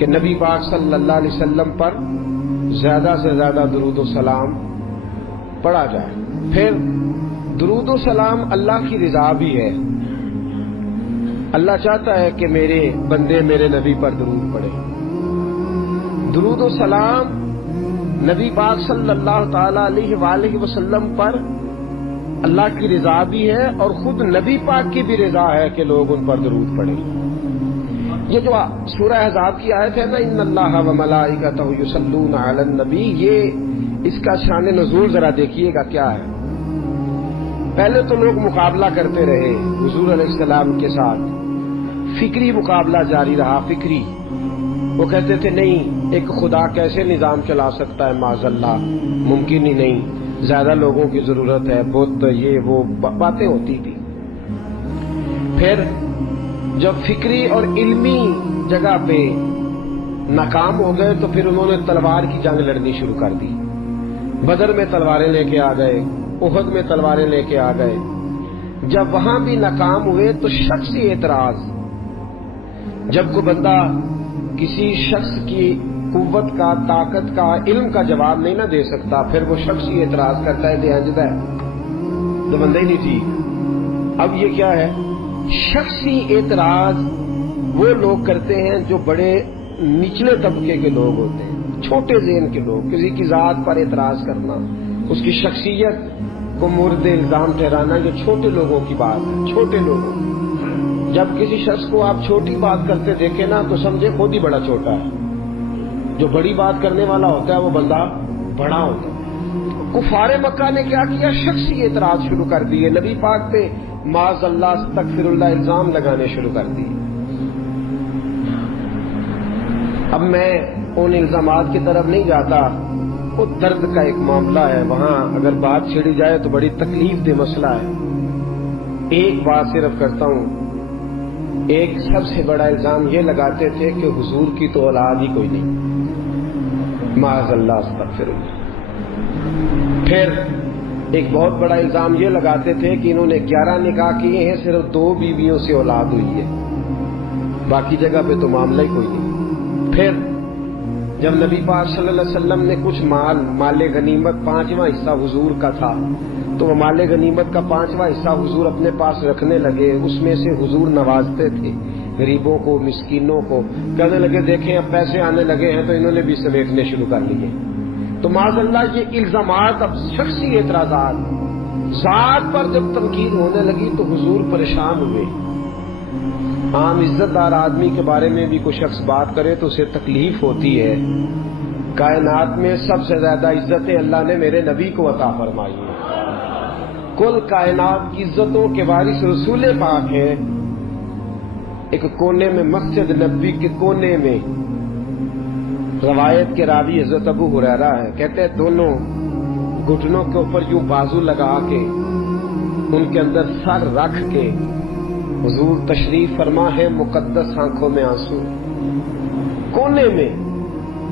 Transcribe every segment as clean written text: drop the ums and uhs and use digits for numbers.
کہ نبی پاک صلی اللہ علیہ وسلم پر زیادہ سے زیادہ درود و سلام پڑھا جائے. پھر درود و سلام اللہ کی رضا بھی ہے. اللہ چاہتا ہے کہ میرے بندے میرے نبی پر درود پڑھے. درود و سلام نبی پاک صلی اللہ تعالی علیہ وآلہ وسلم پر اللہ کی رضا بھی ہے اور خود نبی پاک کی بھی رضا ہے کہ لوگ ان پر درود پڑھیں. یہ جو سورہ احزاب کی آیت ہے نا، ان اللہ و ملائکتہ یصلون علی النبی، یہ اس کا شان نزول ذرا دیکھیے گا کیا ہے. پہلے تو لوگ مقابلہ کرتے رہے حضور علیہ السلام کے ساتھ، فکری مقابلہ جاری رہا. فکری وہ کہتے تھے نہیں، ایک خدا کیسے نظام چلا سکتا ہے، معاذ اللہ ممکن ہی نہیں، زیادہ لوگوں کی ضرورت ہے، بت یہ وہ باتیں ہوتی تھی. پھر جب فکری اور علمی جگہ پہ ناکام ہو گئے تو پھر انہوں نے تلوار کی جنگ لڑنی شروع کر دی. بدر میں تلواریں لے کے آ گئے، احد میں تلواریں لے کے آ گئے. جب وہاں بھی ناکام ہوئے تو شخصی اعتراض، جب کوئی بندہ کسی شخص کی قوت کا، طاقت کا، علم کا جواب نہیں نہ دے سکتا، پھر وہ شخصی اعتراض کرتا ہے دے انجدہ ہے تو بندہ ہی نہیں ٹھیک. اب یہ کیا ہے؟ شخصی اعتراض وہ لوگ کرتے ہیں جو بڑے نچلے طبقے کے لوگ ہوتے ہیں، چھوٹے ذہن کے لوگ. کسی کی ذات پر اعتراض کرنا، اس کی شخصیت کو مورد الزام ٹھہرانا، یہ چھوٹے لوگوں کی بات ہے. چھوٹے لوگوں، جب کسی شخص کو آپ چھوٹی بات کرتے دیکھیں نا تو سمجھے خود ہی بڑا چھوٹا ہے. جو بڑی بات کرنے والا ہوتا ہے وہ بندہ بڑا ہوتا ہے. کفار مکہ نے کیا کیا؟ شخصی اعتراض شروع کر دیے، نبی پاک پہ معاذ اللہ استغفر اللہ الزام لگانے شروع کر دیے. اب میں ان الزامات کی طرف نہیں جاتا، وہ درد کا ایک معاملہ ہے، وہاں اگر بات چھڑی جائے تو بڑی تکلیف دہ مسئلہ ہے. ایک بات صرف کرتا ہوں، ایک سب سے بڑا الزام یہ لگاتے تھے کہ حضور کی تو اولاد ہی کوئی نہیں، معاذ اللہ استغفر اللہ. پھر ایک بہت بڑا الزام یہ لگاتے تھے کہ انہوں نے 11 نکاح کیے ہیں، صرف 2 بیویوں سے اولاد ہوئی ہے، باقی جگہ پہ تو معاملہ ہی کوئی نہیں. پھر جب نبی پاک صلی اللہ علیہ وسلم نے کچھ مال غنیمت 5واں حصہ حضور کا تھا، تو وہ مال غنیمت کا 5واں حصہ حضور اپنے پاس رکھنے لگے. اس میں سے حضور نوازتے تھے غریبوں کو، مسکینوں کو. کہنے لگے دیکھیں اب پیسے آنے لگے ہیں تو انہوں نے بھی سمیٹنے شروع کر لیے. تو معاذ اللہ یہ الزامات، اب شخصی اعتراضات، ذات پر جب تنقید ہونے لگی تو حضور پریشان ہوئے. عام عزت دار آدمی کے بارے میں بھی کوئی شخص بات کرے تو اسے تکلیف ہوتی ہے. کائنات میں سب سے زیادہ عزتیں اللہ نے میرے نبی کو عطا فرمائی ہیں. کل کائنات کی عزتوں کے وارث رسول پاک ہیں. ایک کونے میں مسجد نبی کے کونے میں روایت کے راوی حضرت ابو ہریرہ ہے، کہتے ہیں دونوں گھٹنوں کے اوپر یوں بازو لگا کے ان کے اندر سر رکھ کے حضور تشریف فرما ہے، مقدس آنکھوں میں آنسو کونے میں.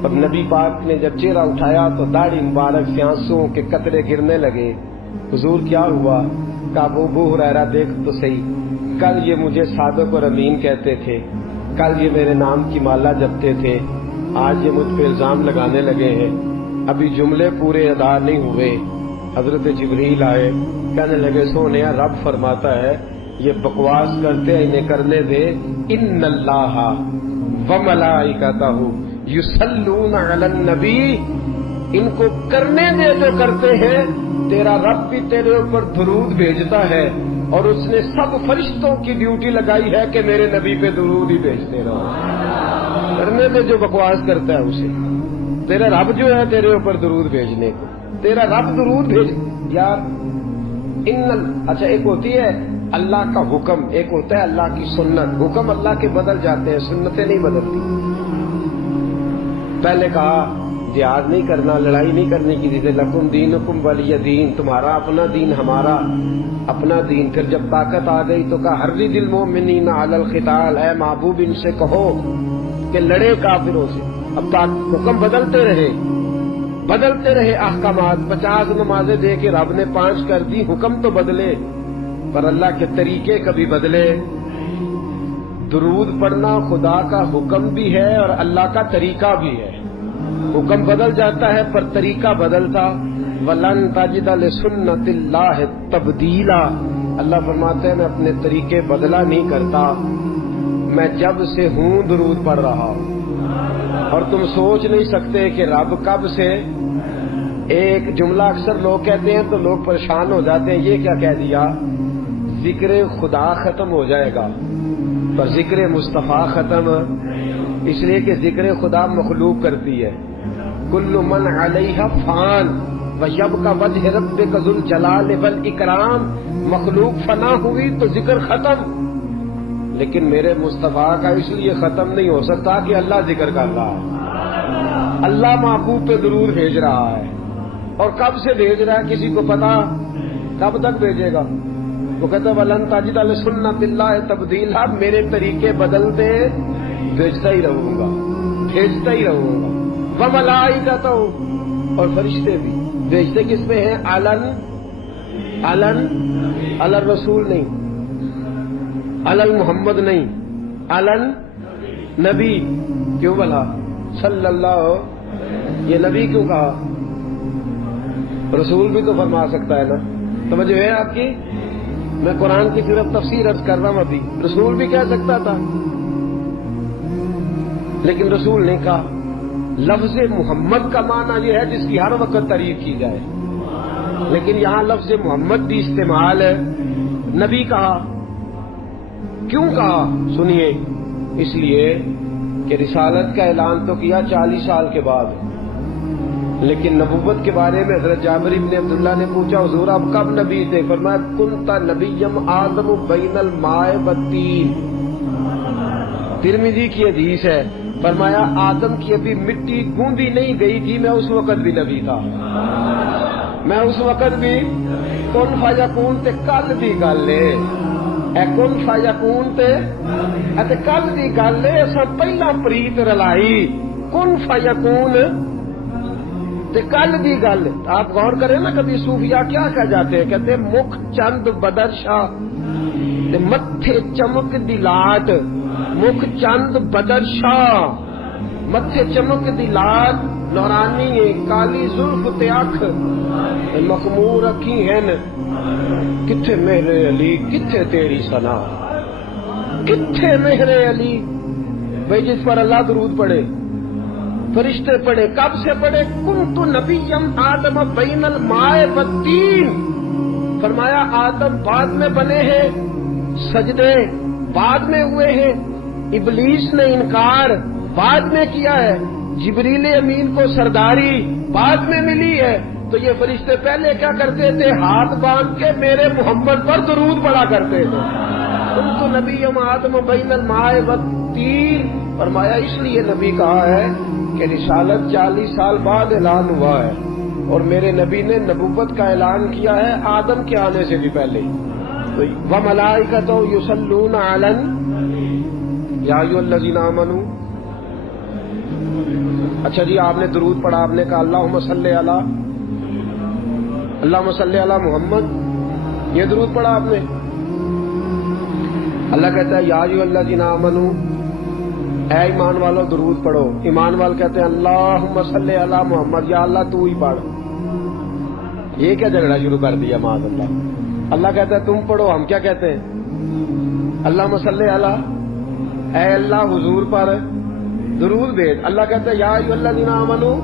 اور نبی پاک نے جب چہرہ اٹھایا تو داڑھی مبارک سے آنسوؤں کے قطرے گرنے لگے. حضور کیا ہوا؟ کہا ابو ہریرہ دیکھ تو صحیح، کل یہ مجھے صادق اور امین کہتے تھے، کل یہ میرے نام کی مالا جپتے تھے، آج یہ مجھ پہ الزام لگانے لگے ہیں. ابھی جملے پورے ادا نہیں ہوئے، حضرت جبریل آئے، کہنے لگے سونیا رب فرماتا ہے یہ بکواس کرتے ہیں انہیں کرنے دے. ان اللہ وملائکتہ یصلون علی النبی، ان کو کرنے دے جو کرتے ہیں. تیرا رب بھی تیرے اوپر درود بھیجتا ہے اور اس نے سب فرشتوں کی ڈیوٹی لگائی ہے کہ میرے نبی پہ درود ہی بھیجتے رہو. کرنے دے جو بکواس کرتا ہے اسے. تیرا رب جو ہے تیرے اوپر درود بھیجنے کو، تیرا رب درود بھیج یار. اچھا ایک ہوتی ہے اللہ کا حکم، ایک ہوتا ہے اللہ کی سنت. حکم اللہ کے بدل جاتے ہیں، سنتیں نہیں بدلتی. پہلے کہا جہاد نہیں کرنا، لڑائی نہیں کرنے کی چیزیں، لکم دینکم ولی دین، تمہارا اپنا دین ہمارا اپنا دین. پھر جب طاقت آ گئی تو کہا حرِّض المؤمنین علی القتال، اے محبوب ان سے کہو کہ لڑے کافروں سے. اب حکم بدلتے رہے احکامات. 50 نمازیں دے کے رب نے 5 کر دی، حکم تو بدلے پر اللہ کے طریقے کبھی بدلے. درود پڑھنا خدا کا حکم بھی ہے اور اللہ کا طریقہ بھی ہے. حکم بدل جاتا ہے پر طریقہ بدلتا. وَلَن تَجِدَ لِسُنَّتِ اللَّهِ تَبْدِيلًا. اللہ فرماتے ہیں میں اپنے طریقے بدلا نہیں کرتا. میں جب سے ہوں درود پڑھ رہا ہوں. اور تم سوچ نہیں سکتے کہ رب کب سے. ایک جملہ اکثر لوگ کہتے ہیں تو لوگ پریشان ہو جاتے ہیں, یہ کیا کہہ دیا, ذکر خدا ختم ہو جائے گا پر ذکر مصطفیٰ ختم, اس لیے کہ ذکر خدا مخلوق کرتی ہے. کل من علیہ فان ویبقی وجہ ربک ذو الجلال والاکرام. مخلوق فنا ہوئی تو ذکر ختم, لیکن میرے مصطفیٰ کا اس لیے ختم نہیں ہو سکتا کہ اللہ ذکر کر رہا ہے. اللہ محبوب پہ درود بھیج رہا ہے, اور کب سے بھیج رہا ہے کسی کو پتا, کب تک بھیجے گا. وہ کہتا ہے وَلَن تَجِدَ لِسُنَّتِ اللَّهِ تَبْدِيلًا. میرے طریقے بدلتے بھیجتا ہی رہوں گا, بھیجتا ہی رہوں گا. وَمَلَائِكَتُهُ, اور فرشتے بھی بھیجتے کس پہ ہیں, علن رسول نہیں, علن محمد نہیں, علن نبی. کیوں بلا صلی اللہ, یہ نبی کیوں کہا, رسول بھی تو فرما سکتا ہے نا. توجہ ہے آپ کی, میں قرآن کی صرف تفسیر عرض کر رہا ہوں. ابھی رسول بھی کہہ سکتا تھا لیکن رسول نے کہا. لفظ محمد کا معنی یہ ہے جس کی ہر وقت تعریف کی جائے, لیکن یہاں لفظ محمد بھی استعمال ہے. نبی کہا, کیوں کہا سنیے, اس لیے کہ رسالت کا اعلان تو کیا 40 سال کے بعد, لیکن نبوت کے بارے میں حضرت جابر بن عبداللہ نے پوچھا حضور آپ کب نبی تھے, فرمایا کنت نبیم آدم بین الماء والطین. ترمذی کی حدیث ہے, فرمایا آدم کی ابھی مٹی گوندی نہیں گئی تھی, میں اس وقت بھی نبی تھا. میں اس وقت بھی کن فیکون تے کل دی گل ہے, اے کن فیکون تے کل دی گل ہے. اساں پہلا پریت رلائی کن فیکون تے کل دی گل. آپ غور کریں نا, کبھی صوفیاء کیا کہہ جاتے ہیں, کہتے ہیں مکھ چند بدر شاہ تے متھے چمک دی لاٹ. مکھ چند بدر شاہ, متھے چمک دی لاٹ, نورانی ہے کالی زلف تے اکھ, مخمور اکھی ہیں. کتھے میرے علی کتھے تیری ثنا, کتھے میرے علی. بھائی جس پر اللہ درود پڑھے, فرشتے پڑھے, کب سے پڑھے, کنت نبیم آدم بین الماء والطین. فرمایا آدم بعد میں بنے ہیں, سجدے بعد میں ہوئے ہیں, ابلیس نے انکار بعد میں کیا ہے, جبریل امین کو سرداری بعد میں ملی ہے. تو یہ فرشتے پہلے کیا کرتے تھے, ہاتھ باندھ کے میرے محمد پر درود پڑا کرتے تھے. کنت نبیم آدم بین الماء والطین. فرمایا اس لیے نبی کہا ہے کہ رسالت 40 سال بعد اعلان ہوا ہے, اور میرے نبی نے نبوت کا اعلان کیا ہے آدم کے آنے سے بھی پہلے. تو وَمَلَائِكَتُهُ يُصَلُّونَ عَلَى يَا أَيُّهَا الَّذِينَ آمَنُوا. اچھا جی, آپ نے درود پڑھا, آپ نے کہا اللہم صلی علی محمد, یہ درود پڑھا آپ نے. اللہ کہتا ہے یا ایھا الذین آمنوا, اے ایمان والو درود پڑھو. ایمان وال کہتے ہیں اللہم صلی علی محمد, یا اللہ تو ہی پڑھ. یہ کیا جھگڑا شروع کر دیا معاذ اللہ. اللہ کہتا ہے تم پڑھو, ہم کیا کہتے ہیں اللہم صلی علی, اے اللہ حضور پر درود بھیج. اللہ کہتا ہے یا ایھا الذین آمنوا.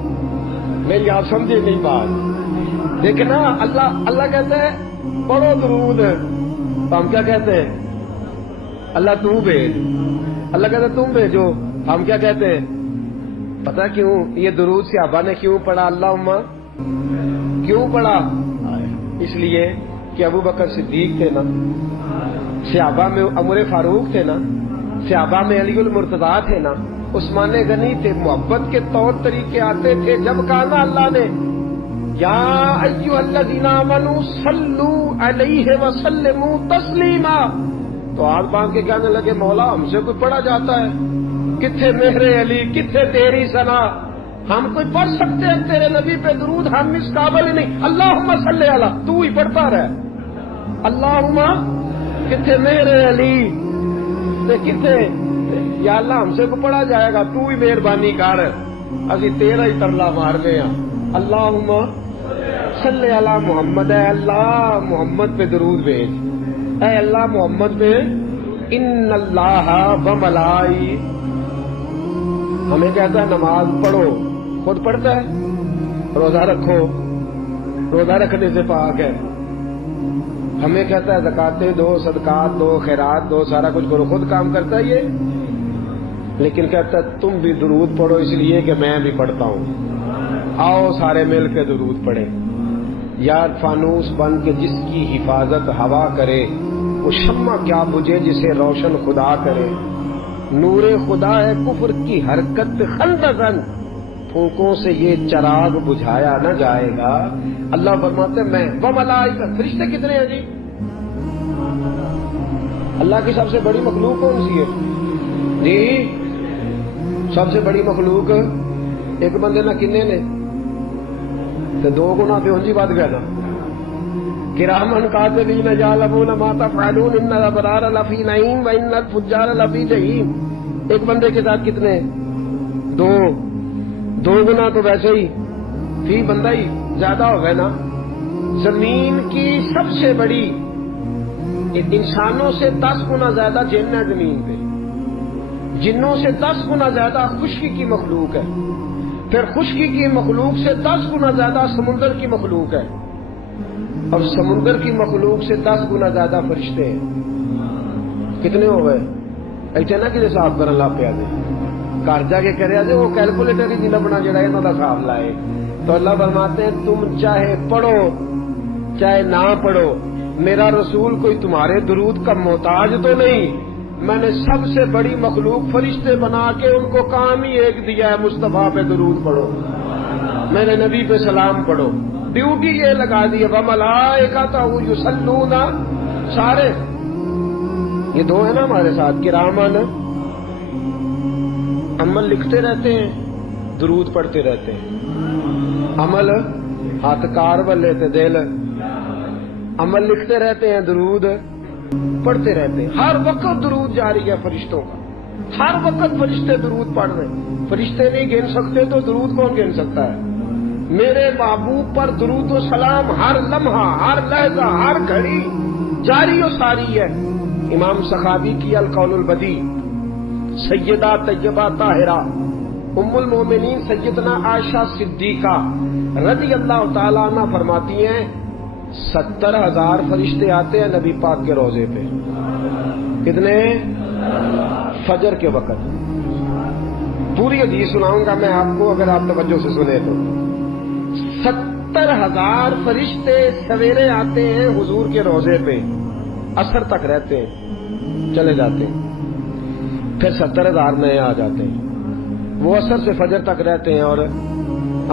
میری آپ سمجھے نہیں بات, دیکھنا اللہ کہتا ہے پڑھو درود, تو ہم کیا کہتے ہیں اللہ تو بھیج. اللہ کہتا ہے تم بھیجو, ہم کیا کہتے ہیں. پتہ کیوں یہ درود صحابہ نے کیوں پڑھا, اللہم کیوں پڑھا, اس لیے کہ ابو بکر صدیق تھے نا, صحابہ میں عمر فاروق تھے نا, صحابہ میں علی المرتضیٰ تھے نا, عثمان غنی تھے. محبت کے طور طریقے آتے تھے. جب کہا نا اللہ نے یا ایھا الذین آمنوا صلوا علیہ وسلموا تسلیما, تو ہاتھ باندھ کے کہنے لگے مولا ہم سے کوئی پڑھا جاتا ہے, کتھے مہر علی, کتھے تیری ثنا. ہم کوئی پڑھ سکتے ہیں تیرے نبی پہ درود, ہم اس قابل ہی نہیں. اللہم صلی علی, تو ہی پڑھتا رہے. اللہم کتھے مہر علی, کتھے یا اللہ ہم سے کو پڑھا جائے گا، تو ہی مہربانی کر، اسی تیرا ہی ترلا مارنے ہاں۔ اللہم صلی علی محمد، اے اللہ محمد پہ درود بھیج، اے اللہ محمد پہ، ان اللہ و ملائی، ہمیں کہتا ہے نماز پڑھو، خود پڑھتا ہے، روزہ رکھو، روزہ رکھنے سے پاک ہے، ہمیں کہتا ہے زکاتیں دو، صدقات دو، خیرات دو، سارا کچھ کرو، خود کام کرتا ہے یہ، لیکن کہتا ہے تم بھی درود پڑھو اس لیے کہ میں بھی پڑھتا ہوں، آؤ سارے مل کے درود پڑھیں۔ یار فانوس بن کے جس کی حفاظت ہوا کرے، وہ شمع کیا بجھے جسے روشن خدا کرے، نور خدا ہے کفر کی حرکت خندقن، پھونکوں سے یہ چراغ بجھایا نہ جائے گا۔ اللہ فرماتے ہیں میں وہ ملائکہ، فرشتے کتنے ہیں جی؟ اللہ کی سب سے بڑی مخلوق کون سی ہے جی؟ سب سے بڑی مخلوق ایک بندے نہ کنے نے تو دو گنا پہ ہونجی بات گیا نا، کرامن کاتبین یعلمون ما تفعلون ان الابرار لفی نعیم و ان الفجار لفی جحیم، ایک بندے کے ساتھ کتنے؟ دو گنا تو ویسے ہی فی بندہ ہی زیادہ ہو گئے نا۔ زمین کی سب سے بڑی، انسانوں سے 10 گنا زیادہ جن ہے زمین پہ، جنوں سے 10 گنا زیادہ خشکی کی مخلوق ہے، پھر خشکی کی مخلوق سے 10 گنا زیادہ سمندر کی مخلوق ہے، اور سمندر کی مخلوق سے 10 گنا زیادہ فرشتے ہیں۔ کتنے ہو گئے؟ ایسے نہ کہ صاف کرن لا پیا دے، گھر جا کے کرے جے وہ کیلکولیٹر ہی نہیں بنا جڑا انہاں دا حساب لائے۔ تو اللہ فرماتے ہیں تم چاہے پڑھو چاہے نہ پڑھو، میرا رسول کوئی تمہارے درود کا محتاج تو نہیں، میں نے سب سے بڑی مخلوق فرشتے بنا کے ان کو کام ہی ایک دیا ہے، مصطفیٰ پہ درود پڑھو، میرے نبی پہ سلام پڑھو، ڈیوٹی یہ لگا دی ہے۔ وَمَلَائِکَتُهُ يُصَلُّونَ، سارے یہ دو ہیں نا ہمارے ساتھ، کرامن، عمل لکھتے رہتے ہیں، درود پڑھتے رہتے ہیں، عمل ہاتھ کار والے تے دل، عمل لکھتے رہتے ہیں، درود پڑھتے رہتے ہیں، ہر وقت درود جاری ہے فرشتوں کا، ہر وقت فرشتے درود پڑھ رہے ہیں، فرشتے نہیں گن سکتے تو درود کون گن سکتا ہے؟ میرے محبوب پر درود و سلام ہر لمحہ، ہر لحظہ، ہر گھڑی جاری و ساری ہے۔ امام سخاوی کی القول البدی، سیدہ طیبہ طاہرہ ام المومنین سیدنا عائشہ صدیقہ رضی اللہ تعالیٰ عنہ فرماتی ہیں 70,000 فرشتے آتے ہیں نبی پاک کے روضے پہ۔ کتنے؟ فجر کے وقت۔ پوری حدیث سناؤں گا میں آپ کو اگر آپ توجہ سے سنیں تو۔ 70,000 فرشتے سویرے آتے ہیں حضور کے روضے پہ، عصر تک رہتے ہیں، چلے جاتے ہیں، پھر 70,000 نئے آ جاتے ہیں، وہ عصر سے فجر تک رہتے ہیں، اور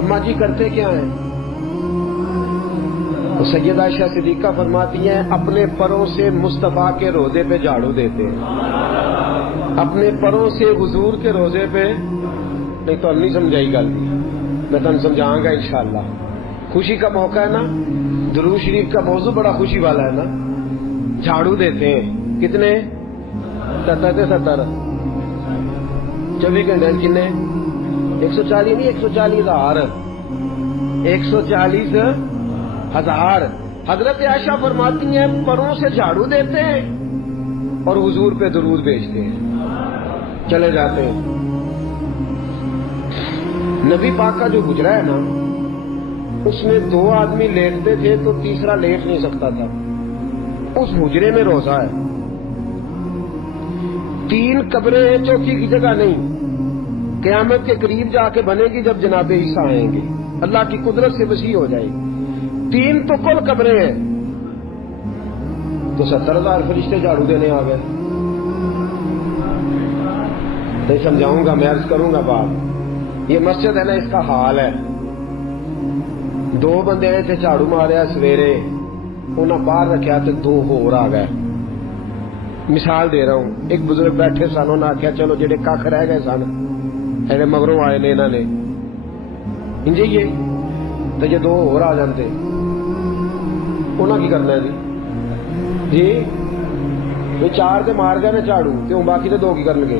اماں جی کرتے کیا ہیں؟ تو سیدہ عائشہ صدیقہ فرماتی ہیں اپنے پروں سے مصطفیٰ کے روضے پہ جھاڑو دیتے ہیں، اپنے پروں سے حضور کے روضے پہ، نہیں تو نہیں سمجھائی گل، میں تم سمجھاؤں گا انشاءاللہ۔ خوشی کا موقع ہے نا، درود شریف کا موضوع بڑا خوشی والا ہے نا، جھاڑو دیتے ہیں، کتنے؟ 70 24 گھنٹے کنے؟ 140 نہیں، 140,000، 140,000۔ حضرت عائشہ فرماتی ہیں پروں سے جھاڑو دیتے ہیں اور حضور پہ درود بھیجتے ہیں، چلے جاتے ہیں۔ نبی پاک کا جو گزرا ہے نا، اس میں 2 آدمی لیٹتے تھے تو تیسرا لیٹ نہیں سکتا تھا، اس حجرے میں روزہ ہے، 3 قبریں ہیں، چوتھی کی جگہ نہیں، قیامت کے قریب جا کے بنے گی جب جناب عیسیٰ آئیں گے، اللہ کی قدرت سے وسیع ہو جائے گی، 3 تو کل قبریں ہیں، تو 70,000 فرشتے جھاڑو دینے آ گئے۔ نہیں سمجھاؤں گا، میں عرض کروں گا بات، یہ مسجد ہے نا، اس کا حال ہے، 2 بندے آئے تھے جھاڑو ماریا سویرے، انہاں باہر رکھا تو 2 ہور آ گئے۔ مثال دے رہا ہوں، ایک بزرگ بیٹھے سن، انہوں نے آخیا چلو جڑے کھ رہ گئے سن ایڈے مگروں آئے نے انہوں نے انجے ہی تو جی 2 ہور آ جاندے انہاں کی کرنا ہے جی 4 تے مار گئے نے جھاڑو تے ہن باقی تے 2 کی کرن گے؟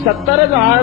70,000